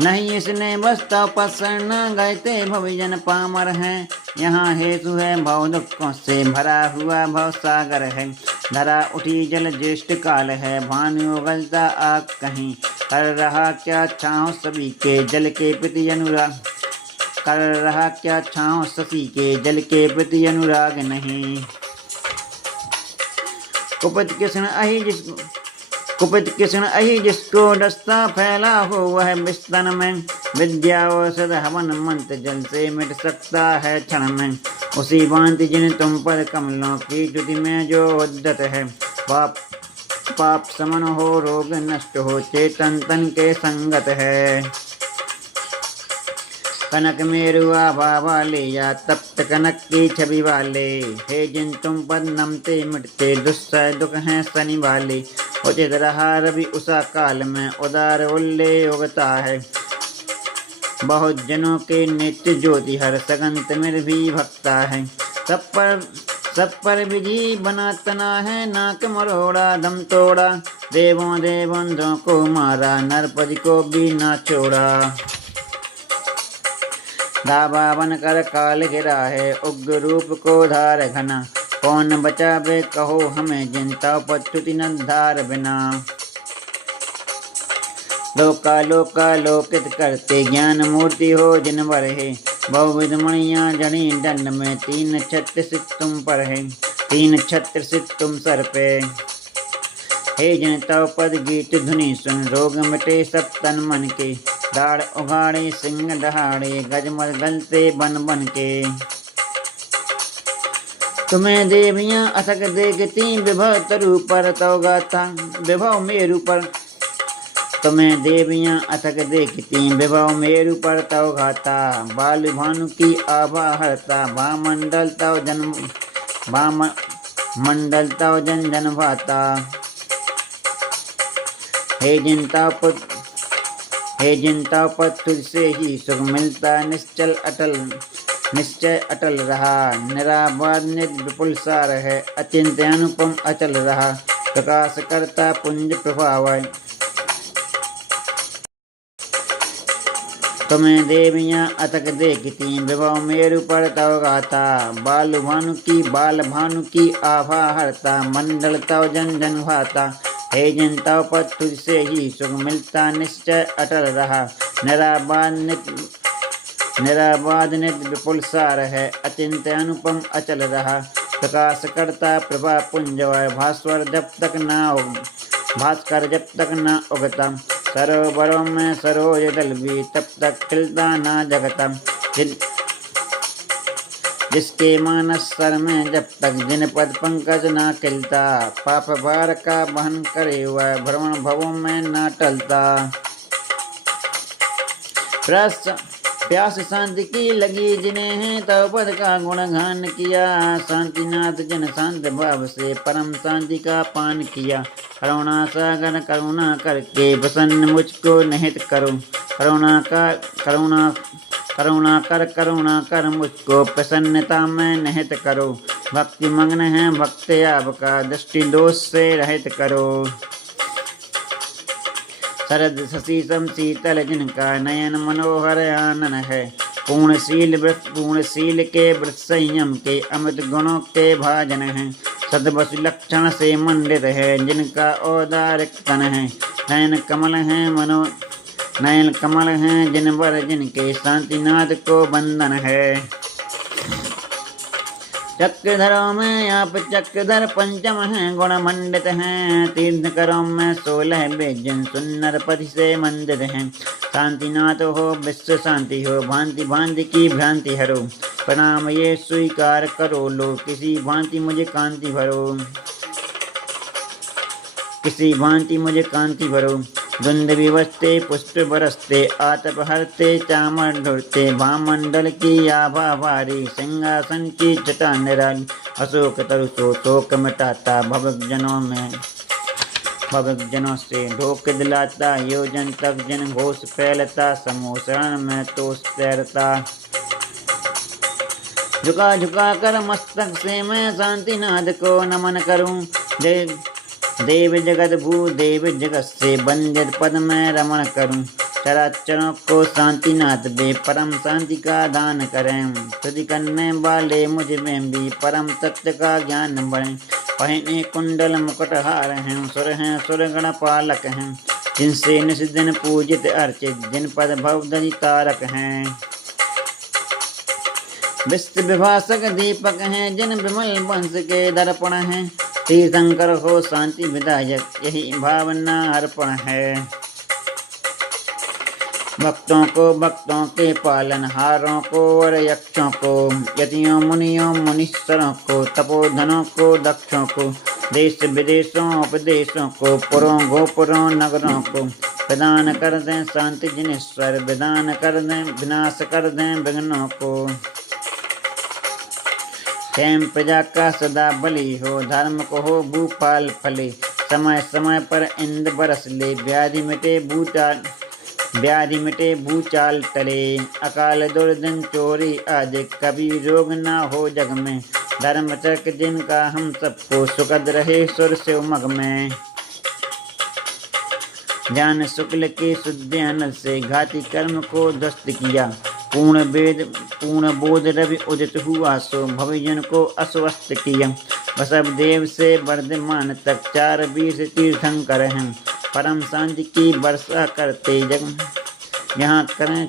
नहीं इसने बसता पसरना गायते भवजन पामर हैं। यहाँ हेतु है भव दुखों से भरा हुआ भव सागर है। धरा उठी जल ज्येष्ठ काल है भानु उगलता आग कहीं। कर रहा क्या छाँव सभी के जल के प्रति अनुराग। कर रहा क्या छाँव सभी के जल के प्रति अनुराग नहीं। कुपित कृष्ण अहि जिसको दस्ता फैला हो वह विस्तन में। विद्या औषध हवन मंत्र जल से मिट सकता है क्षण में। उसी भांति जिन तुम पर कमलों की ज्योति में जो उद्यत है। पाप समन हो रोग नष्ट हो चेतन तन के संगत है। कनक मेरु आभा वाले या तप्त कनक की छवि वाले। हे जिन तुम पर नमते मिटते दुस्सह दुख हैं शनि वाले। उचित रहा रवि उषा काल में उदार उल्ले उगता है। बहुत जनों के नित्य ज्योति हर सगंत में भी भक्ता है। सब पर विधि बना तना है नाक मरोड़ा दम तोड़ा। देवों देवंद्रों को मारा नरपति को भी ना छोड़ा। दावा बन कर काल गिरा है उग्र रूप को धार घना। कौन बचावे कहो हमें जिनता पच्युति न धार बिना। लोका लोका लोकित करते ज्ञान मूर्ति हो जिन वर है। बहुविध मणियाँ जड़ी दंड में तीन छत्र सित तुम पर है। तीन छत्र सित तुम सर पे। हे जिन तव पद गीत धुनि सुन रोग मिटे सब तन मन के। दाढ़ उघाड़े सिंह दहाड़े गजमल गलते बन बन के। तुम्हें देवियाँ अथक देखती विभव तरु पर तव गाथा। विभव मेरु पर तुम्हें देवियाँ अथक देखती विभव मेरु पर तव गाथा। बाल भानु की आभा हरता भामंडल तव जन्म भामंडल तव जन जन भाता। हे जिनता पर तुझसे ही सुख मिलता निश्चय अटल रहा। निराबाद निज विपुल सार है अचिंत्य अनुपम अचल रहा। प्रकाश करता पुंज प्रभाव। तुम्हें देवियाँ अथक देखती विभव मेरु पर तव गाथा। बाल भानु की आभा हरता मंडल तव जन जन भाता। हे जिन तव पर तुझसे ही सुख मिलता निश्चय अटल रहा। निराबाद नित्य विपुल सार है अचिंत्य अनुपम अचल रहा। प्रकाश करता प्रभा पुंज भास्कर जब तक न उगता। सरोवरों में सरोज दल भी तब तक खिलता ना जगता। जिसके मानस सर में जब तक जिन पद पंकज ना खिलता। पाप भार का वहन करे हुआ भ्रमण भवों में ना टलता। प्यास शांति की लगी जिन्हें है तव पद का गुणगान किया। शांतिनाथ जन शांत भाव से परम शांति का पान किया। करुणा सागर करुणा करके प्रसन्न मुझको निहित करो। करुणा कर मुझको प्रसन्नता में निहित करो। भक्ति मग्न है भक्त आपका दृष्टि दोष से रहित करो। शरद शशीशम शीतल जिनका नयन मनोहर आनन है। पूर्ण शील के व्रत संयम के अमृत गुणों के भाजन है। सद्वसु लक्षण से मंडित है जिनका औदारिक तन है। नयन कमल हैं जिन वर जिनके शांतिनाथ को बंधन है। चक्रधरों में आप चक्रधर पंचम हैं गुण मंडित हैं। तीर्थकरों में 16 बेजन सुन्नर पति से मंदिर हैं। शांतिनाथ हो विश्व शांति हो भांति भांति की भ्रांति हरो। प्रणाम ये स्वीकार करो लो किसी भांति मुझे कांति भरो। धुंध विवस्ते पुष्प बरसते आतप हरते चामर ढुरते। भामंडल की आभा भारी सिंहासन की छटा निराली। अशोक तरु शोक मिटाता भवक जनों से ढोक दिलाता। योजन तक जन घोष फैलता समूह शरण में तोष तैरता। झुका झुका कर मस्तक से मैं शांतिनाथ को नमन करूं। देव जगत भू देव जगत से बंदित पद में रमण करूं। चराचरों को शांति नाथ दे, परम शांति का दान करें। स्तुति करने वाले मुझ में भी परम तत्व का ज्ञान बढ़े। पहने कुंडल मुकुट हार हैं, सुर गण पालक हैं, जिनसे निस दिन पूजित अर्चित, जिन पद भवदरी तारक हैं। विश्व विभाषक दीपक हैं, जिन विमल वंश के दर्पण हैं। तीर्थंकर हो शांति विदायक, यही भावना अर्पण है। भक्तों को भक्तों के पालनहारों को और यक्षों को, यतियों मुनियों मुनीश्वरों को, तपोधनों को दक्षों को, देश विदेशों उपदेशों को, पुरों गोपुरों नगरों को प्रदान कर दें शांति जिनेश्वर, विदान कर दें विनाश कर दें विघ्नों को। स्वयं प्रजा का सदा बलि हो, धर्म को हो भूपाल फले, समय समय पर इंद्र बरस ले, व्याधि मिटे भूचाल टले। अकाल दुर्दिन चोरी आदि, कभी रोग न हो जग में, धर्म चक्र जिनका हम सबको, सुखद रहे सुर से उमग में। ज्ञान शुक्ल के शुद्ध अनल से, घाती कर्म को ध्वस्त किया, पूर्ण बोध रवि उदित हुआ सो, भविजन को अस्वस्थ किया। वसव देव से वर्धमान तक, 4 20 तीर्थंकर हैं, परम शांति की वर्षा करते जग यहाँ करें।